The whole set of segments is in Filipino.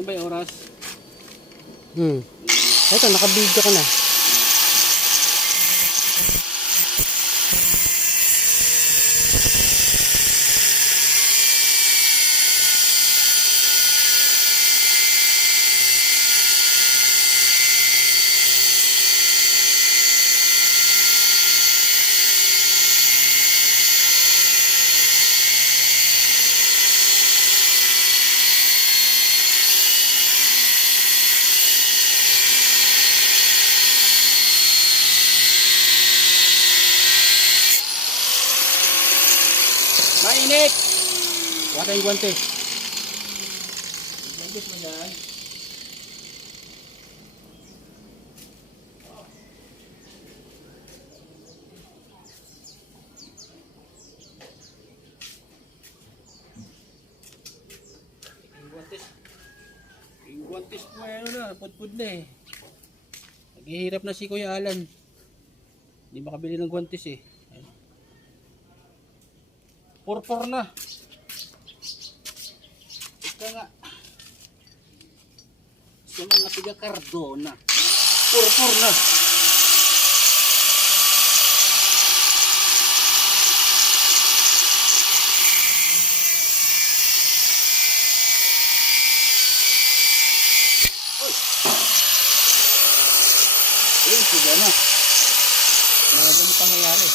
Ilan ba yung oras? Ito, nakabidyo ko na. Mainit! Wala yung guantes. Guantes mo yan. Yung guantes mo na, pudpud na eh. Naghihirap na si Kuya Alan. Hindi makabili ng guantes eh. Purpur na. Ika nga. Sa mga tiga Cardona. Purpur na. Uy. Ayun, tiga na. Mga ganun pangyayari.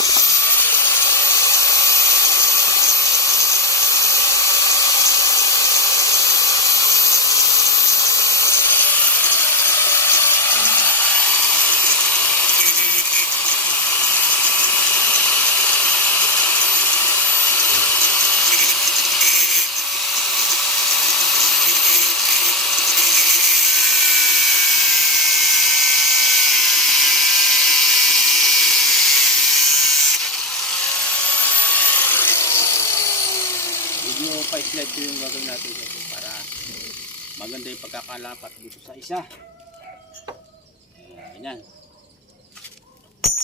Pa-slide ko yung gagawin natin dito para maganda yung pagkakalapat dito sa isa. Ganyan.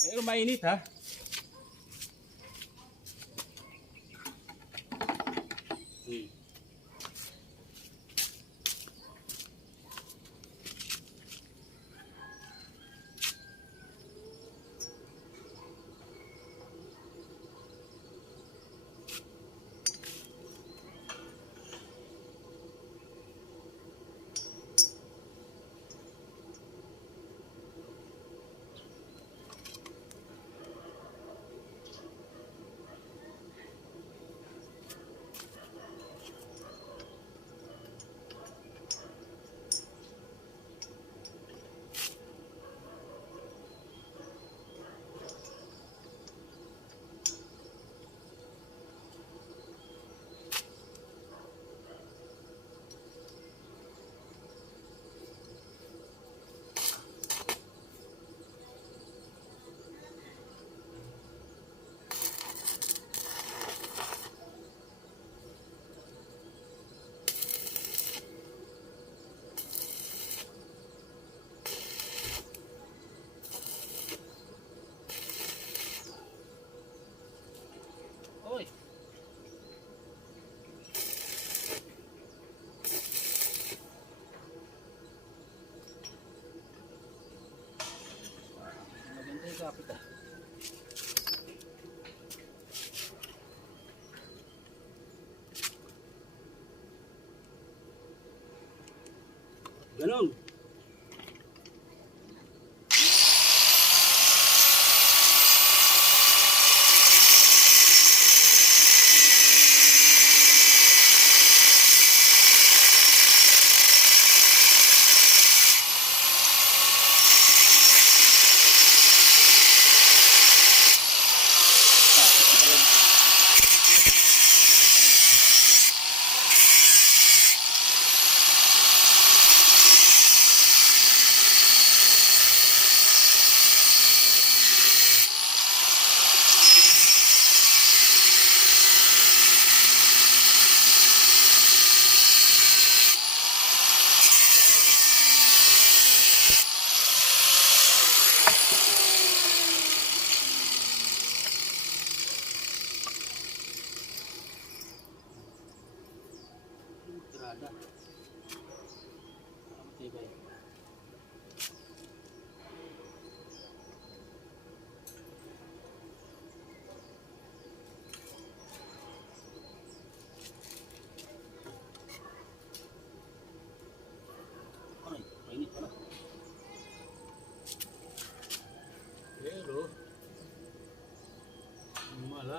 Pero mainit ha. Oy. Maganda yung kapit ah. Ganun.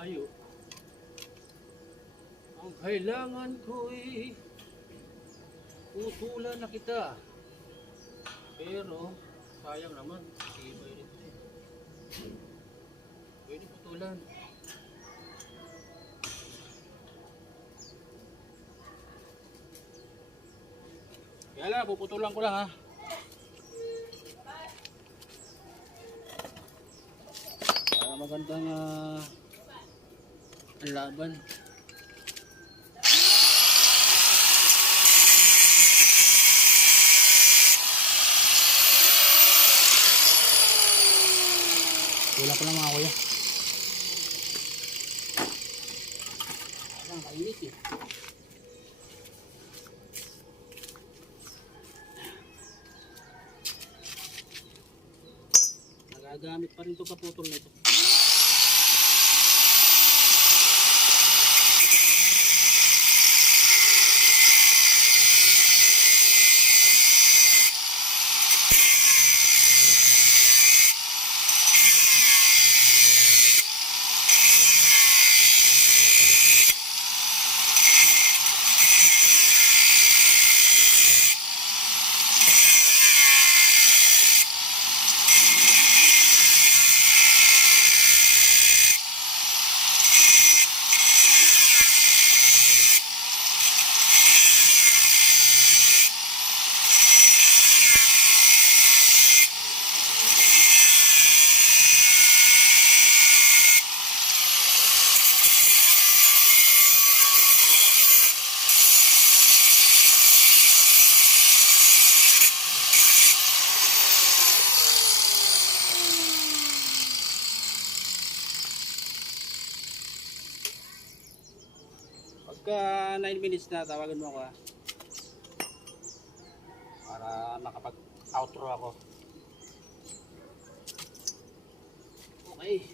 malayo. Ang kailangan ko'y putulan na kita. Pero, sayang naman. Iba yun ito eh. Pwede putulan. Kaya lang, puputulan ko lang ha. Para magandang ang laban. Tulang ko lang mga kuya. Parang kainit eh. Nagagamit pa rin ito paputol na ito. Pagka 9 minutes na, tawagan mo ako ha. Para makapag-outro ako. Okay.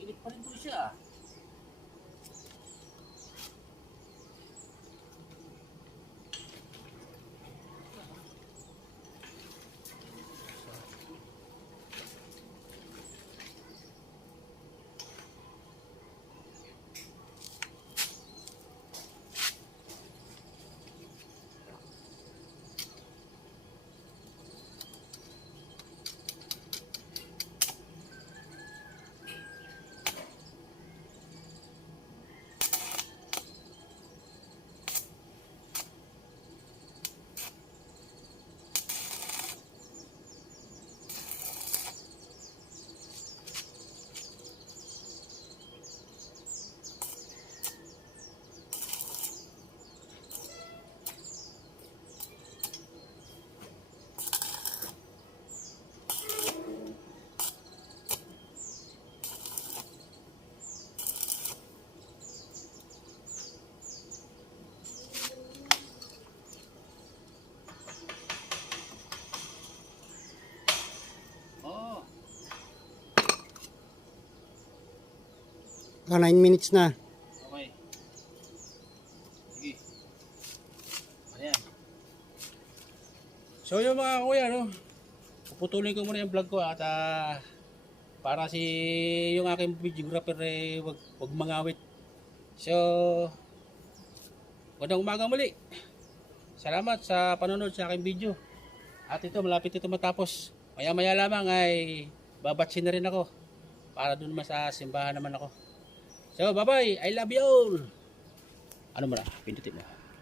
Init pa rin po siya. Ah, 9 minutes na. Okay. Sige. Ayan. So yung mga kuya, no? Puputulin ko muna yung vlog ko at para si yung aking videographer eh, wag mangawit. So, magandang umaga muli. Salamat sa panonood sa aking video. At ito, malapit ito matapos. Maya-maya lamang ay babatsin na rin ako. Para doon naman sa simbahan naman ako. So, bye-bye. I love you all. Ano mo na? Pindutin mo.